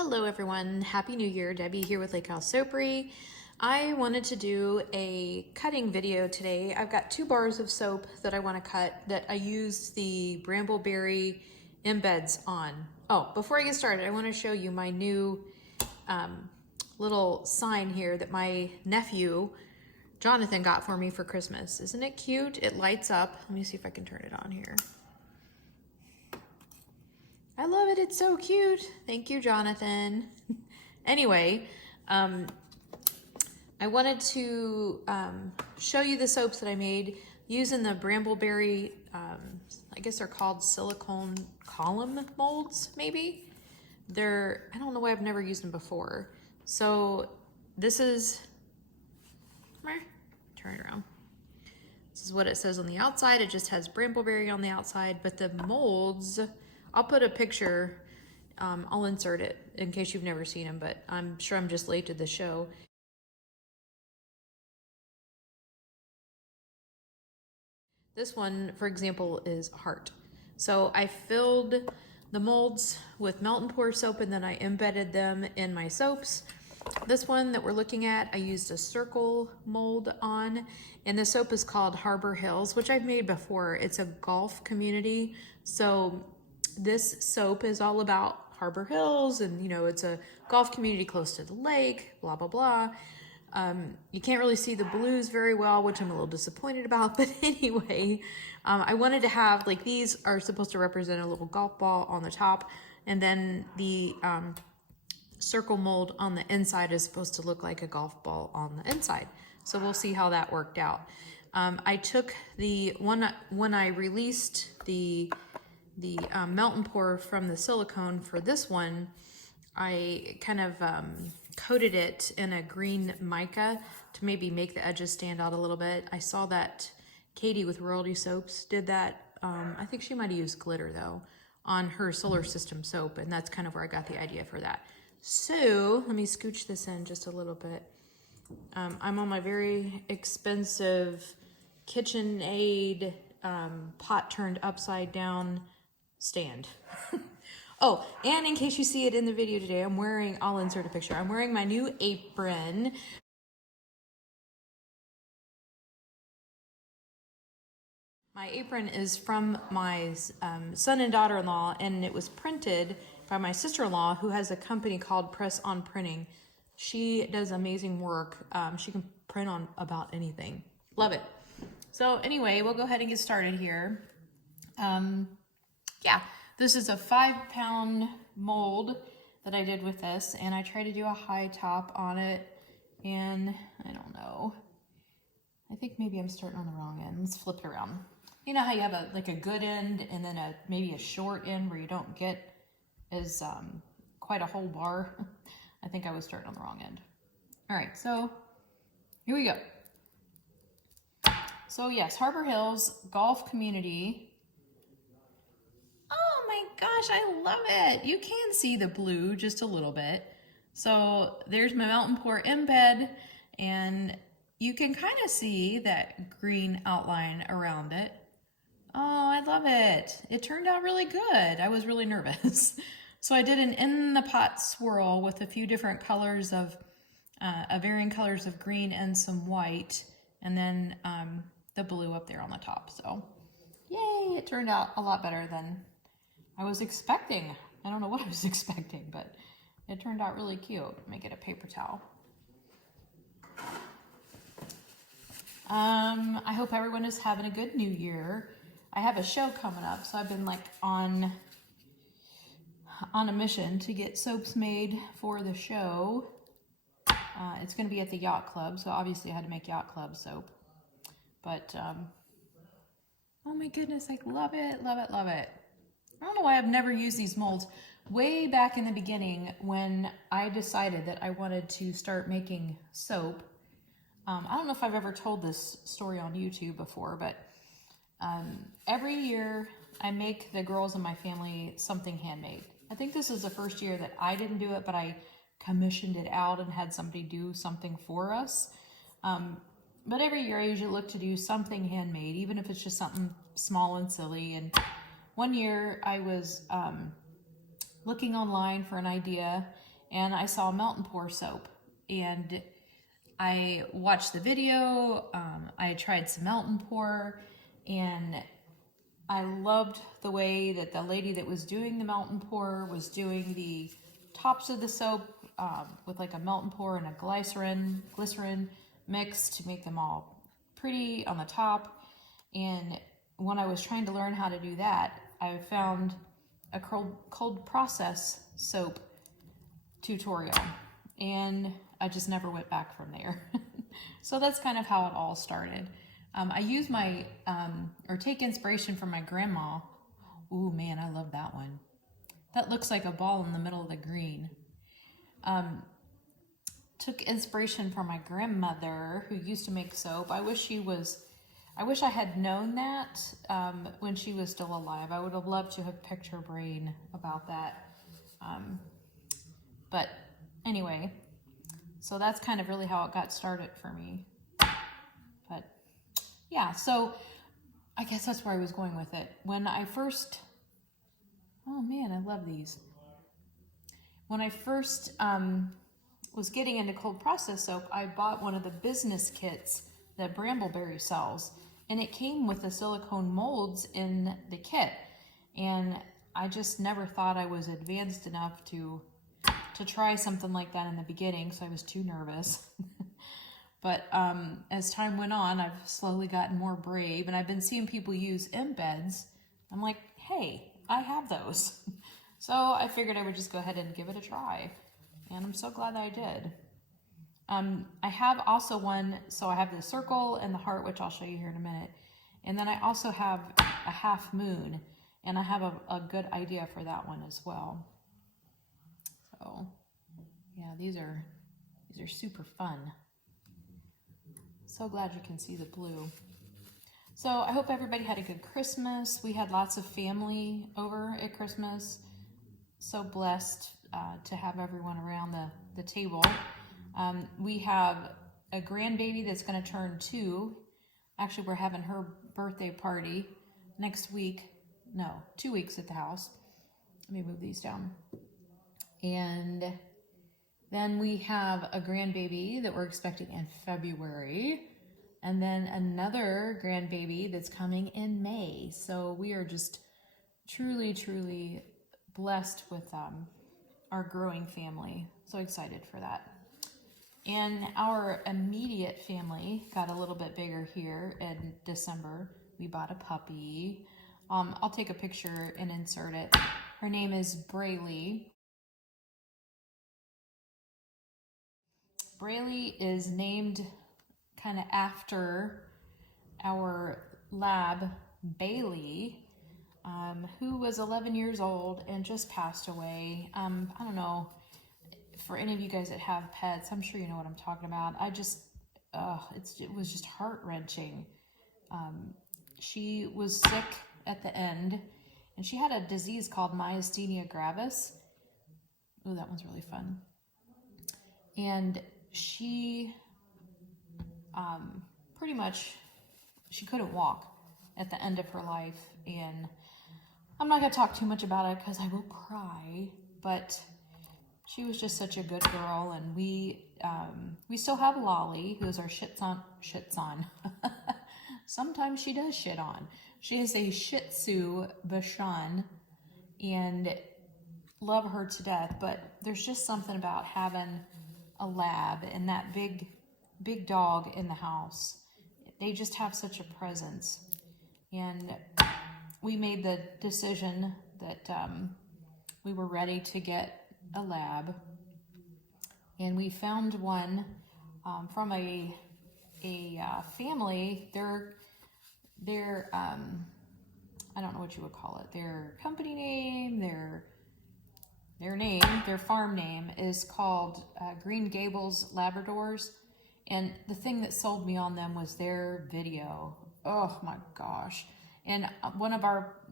Hello everyone, Happy New Year. Debbie here with Lake House Soapery. I wanted to do a cutting video today. I've got 2 bars of soap that I want to cut that I used the Brambleberry Embeds on. Oh, before I get started, I want to show you my new little sign here that my nephew Jonathan got for me for Christmas. Isn't it cute? It lights up. Let me see if I can turn it on here. I love it. It's so cute. Thank you, Jonathan. Anyway, I wanted to show you the soaps that I made using the Brambleberry, I guess they're called silicone column molds, maybe. I don't know why I've never used them before. So this is, turn it around. This is what it says on the outside. It just has Brambleberry on the outside, but the molds, I'll put a picture, I'll insert it in case you've never seen them, but I'm sure I'm just late to the show. This one, for example, is heart. So I filled the molds with melt and pour soap and then I embedded them in my soaps. This one that we're looking at, I used a circle mold on, and the soap is called Harbor Hills, which I've made before. It's a golf community. So this soap is all about Harbor Hills, and you know, it's a golf community close to the lake, blah, blah, blah. You can't really see the blues very well, which I'm a little disappointed about, but anyway, I wanted to have, like, these are supposed to represent a little golf ball on the top, and then the circle mold on the inside is supposed to look like a golf ball on the inside. So we'll see how that worked out. I took the one, when I released the melt and pour from the silicone for this one, I kind of coated it in a green mica to maybe make the edges stand out a little bit. I saw that Katie with Royalty Soaps did that. I think she might have used glitter though on her solar system soap, and that's kind of where I got the idea for that. So let me scooch this in just a little bit. I'm on my very expensive KitchenAid pot turned upside down stand. Oh, and in case you see it in the video today, I'll insert a picture. I'm wearing my new apron. My apron is from my son and daughter-in-law, and it was printed by my sister-in-law, who has a company called Press on Printing. She does amazing work. She can print on about anything. Love it. So anyway, we'll go ahead and get started here. Yeah, this is a 5-pound mold that I did with this, and I tried to do a high top on it, and I don't know. I think maybe I'm starting on the wrong end. Let's flip it around. You know how you have a good end and then maybe a short end where you don't get as quite a whole bar? I think I was starting on the wrong end. All right, so here we go. So yes, Harbor Hills Golf Community. Oh my gosh, I love it. You can see the blue just a little bit. So there's my melt and pour embed, and you can kind of see that green outline around it. Oh, I love it. It turned out really good. I was really nervous. So I did an in the pot swirl with a few different colors of, varying colors of green and some white, and then the blue up there on the top. So yay, it turned out a lot better than I was expecting. I don't know what I was expecting, but it turned out really cute. Let me get a paper towel. I hope everyone is having a good new year. I have a show coming up, so I've been like on a mission to get soaps made for the show. It's going to be at the Yacht Club, so obviously I had to make Yacht Club soap. But, oh my goodness, I love it, love it, love it. I don't know why I've never used these molds. Way back in the beginning, when I decided that I wanted to start making soap, I don't know if I've ever told this story on YouTube before, but every year I make the girls in my family something handmade. I think this is the first year that I didn't do it, but I commissioned it out and had somebody do something for us. But every year I usually look to do something handmade, even if it's just something small and silly. And one year I was looking online for an idea, and I saw Melt and Pour soap, and I watched the video. I tried some Melt and Pour, and I loved the way that the lady that was doing the Melt and Pour was doing the tops of the soap with like a Melt and Pour and a glycerin mix to make them all pretty on the top. And when I was trying to learn how to do that, I found a cold process soap tutorial, and I just never went back from there. So that's kind of how it all started. I use my, or take inspiration from my grandma. Ooh, man, I love that one. That looks like a ball in the middle of the green. Took inspiration from my grandmother who used to make soap. I wish I had known that when she was still alive. I would have loved to have picked her brain about that. But anyway, so that's kind of really how it got started for me. But yeah, so I guess that's where I was going with it. When I first, oh man, I love these. When I first was getting into cold process soap, I bought one of the business kits that Brambleberry sells, and it came with the silicone molds in the kit. And I just never thought I was advanced enough to try something like that in the beginning, so I was too nervous. But as time went on, I've slowly gotten more brave, and I've been seeing people use Embeds. I'm like, hey, I have those. So I figured I would just go ahead and give it a try, and I'm so glad that I did. I have also one, so I have the circle and the heart, which I'll show you here in a minute. And then I also have a half moon, and I have a good idea for that one as well. So yeah, these are super fun. So glad you can see the blue. So I hope everybody had a good Christmas. We had lots of family over at Christmas. So blessed to have everyone around the table. We have a grandbaby that's going to turn 2. Actually, we're having her birthday party next week. No, 2 weeks at the house. Let me move these down. And then we have a grandbaby that we're expecting in February. And then another grandbaby that's coming in May. So we are just truly, truly blessed with our growing family. So excited for that. And our immediate family got a little bit bigger here in December. We bought a puppy. I'll take a picture and insert it. Her name is Braylee. Braylee is named kind of after our lab, Bailey, who was 11 years old and just passed away. I don't know, for any of you guys that have pets, I'm sure you know what I'm talking about. It was just heart-wrenching. She was sick at the end, and she had a disease called myasthenia gravis. Oh, that one's really fun. And she pretty much, she couldn't walk at the end of her life. And I'm not going to talk too much about it because I will cry, but she was just such a good girl. And we still have Lolly, who is our shits on. Sometimes she does shit on. She is a Shih Tzu Bashan, and love her to death. But there's just something about having a lab and that big dog in the house. They just have such a presence. And we made the decision that we were ready to get a lab. And we found one from a family. Their I don't know what you would call it. Their company name, their farm name is called Green Gables Labradors. And the thing that sold me on them was their video. Oh my gosh. And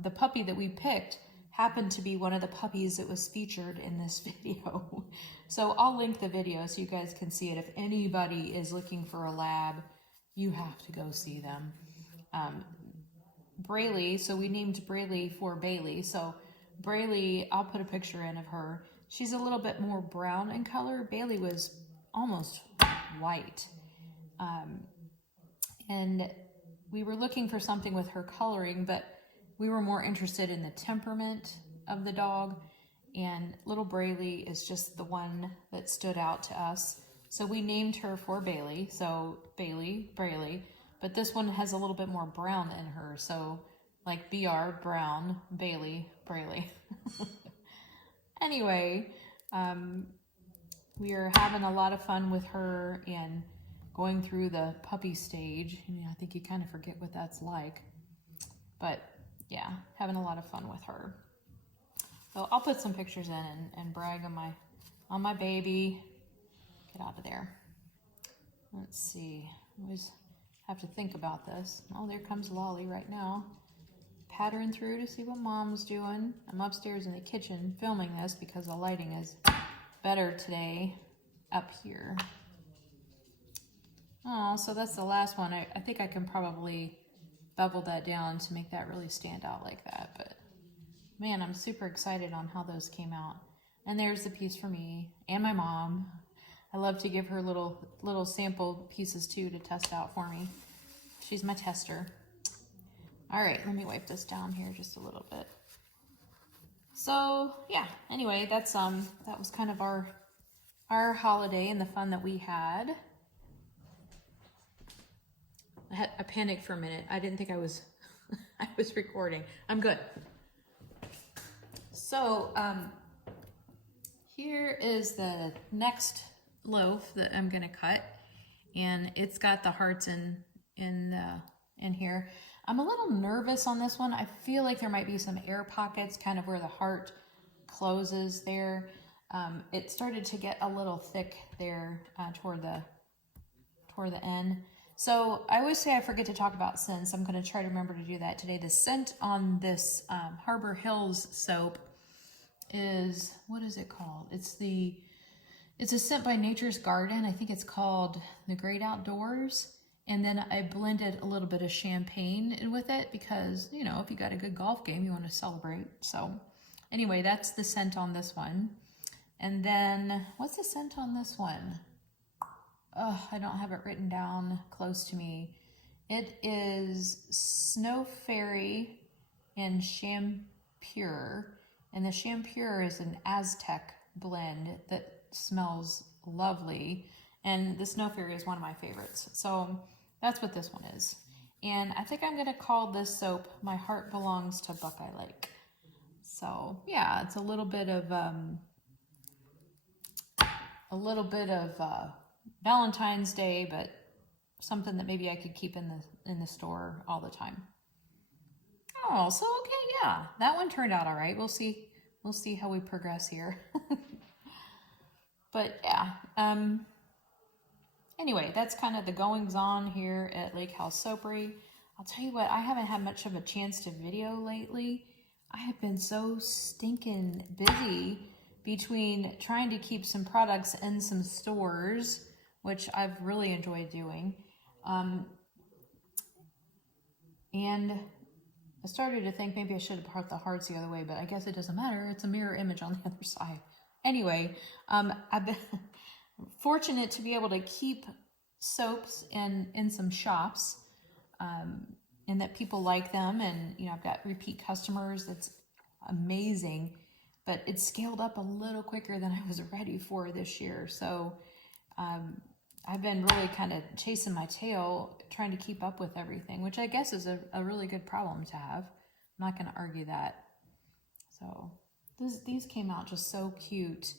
the puppy that we picked happened to be one of the puppies that was featured in this video. So I'll link the video so you guys can see it. If anybody is looking for a lab, you have to go see them. Braylee, so we named Braylee for Bailey. So Braylee, I'll put a picture in of her. She's a little bit more brown in color. Bailey was almost white. And we were looking for something with her coloring, but we were more interested in the temperament of the dog. And little Braley is just the one that stood out to us. So we named her for Bailey. So Bailey, Braley. But this one has a little bit more brown in her. So like BR, brown, Bailey, Braley. Anyway, we are having a lot of fun with her and going through the puppy stage. I think you kind of forget what that's like. But yeah, having a lot of fun with her. So I'll put some pictures in and brag on my baby. Get out of there. Let's see. I always have to think about this. Oh, there comes Lolly right now. Pattering through to see what Mom's doing. I'm upstairs in the kitchen filming this because the lighting is better today up here. Oh, so that's the last one. I think I can probably bevel that down to make that really stand out like that. But man, I'm super excited on how those came out. And there's the piece for me and my mom. I love to give her little sample pieces too to test out for me. She's my tester. All right, let me wipe this down here just a little bit. So yeah, anyway, that was kind of our holiday and the fun that we had. I panicked for a minute. I didn't think I was I was recording. I'm good. So here is the next loaf that I'm gonna cut, and it's got the hearts in here. I'm a little nervous on this one. I feel like there might be some air pockets kind of where the heart closes there. It started to get a little thick there toward the end. So I always say I forget to talk about scents. I'm going to try to remember to do that today. The scent on this Harbor Hills soap is, what is it called? It's a scent by Nature's Garden. I think it's called The Great Outdoors. And then I blended a little bit of champagne in with it because, if you got a good golf game, you want to celebrate. So anyway, that's the scent on this one. And then what's the scent on this one? Oh, I don't have it written down close to me. It is Snow Fairy and Champure. And the Champure is an Aztec blend that smells lovely. And the Snow Fairy is one of my favorites. So that's what this one is. And I think I'm going to call this soap My Heart Belongs to Buckeye Lake. So yeah, it's a little bit of Valentine's Day, but something that maybe I could keep in the store all the time. Oh, so okay, yeah, that one turned out all right. We'll see how we progress here. But yeah, anyway, that's kind of the goings on here at Lake House Soapery. I'll tell you what, I haven't had much of a chance to video lately. I have been so stinking busy between trying to keep some products in some stores, which I've really enjoyed doing. And I started to think maybe I should have brought the hearts the other way, but I guess it doesn't matter. It's a mirror image on the other side. Anyway, I've been fortunate to be able to keep soaps in some shops, and that people like them. And, I've got repeat customers. That's amazing. But it's scaled up a little quicker than I was ready for this year. So I've been really kind of chasing my tail, trying to keep up with everything, which I guess is a really good problem to have. I'm not going to argue that. So these came out just so cute.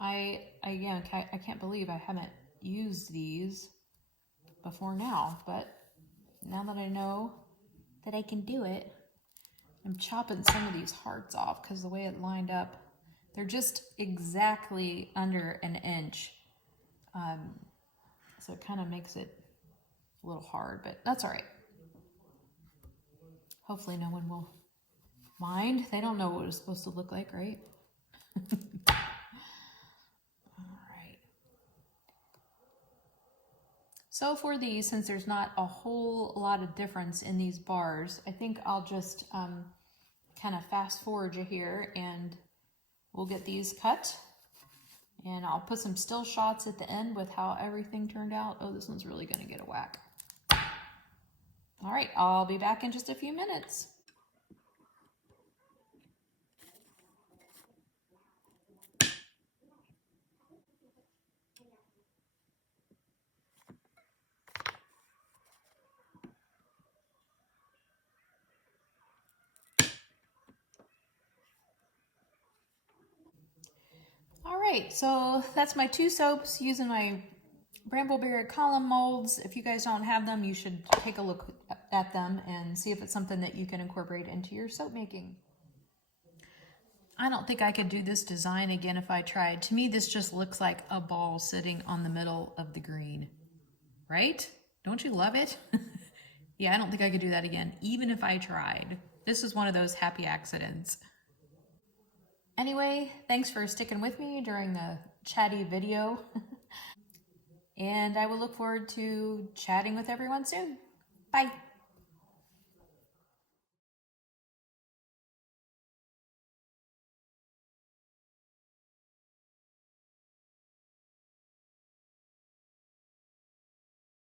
I can't believe I haven't used these before now, but now that I know that I can do it, I'm chopping some of these hearts off because the way it lined up, they're just exactly under an inch. So it kind of makes it a little hard, but that's all right. Hopefully no one will mind. They don't know what it's supposed to look like, right? All right. So for these, since there's not a whole lot of difference in these bars, I think I'll just kind of fast forward you here and we'll get these cut. And I'll put some still shots at the end with how everything turned out. Oh, this one's really gonna get a whack. All right, I'll be back in just a few minutes. All right, so that's my 2 soaps using my Brambleberry column molds. If you guys don't have them, you should take a look at them and see if it's something that you can incorporate into your soap making. I don't think I could do this design again if I tried. To me, this just looks like a ball sitting on the middle of the green, right? Don't you love it? Yeah, I don't think I could do that again, even if I tried. This is one of those happy accidents. Anyway, thanks for sticking with me during the chatty video. And I will look forward to chatting with everyone soon. Bye.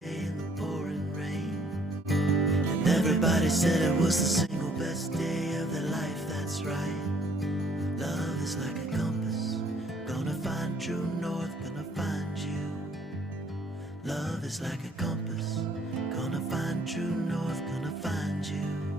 In the pouring rain, and everybody said it was the single best day of their life. That's right. Love is like a compass, gonna find true north, gonna find you. Love is like a compass, gonna find true north, gonna find you.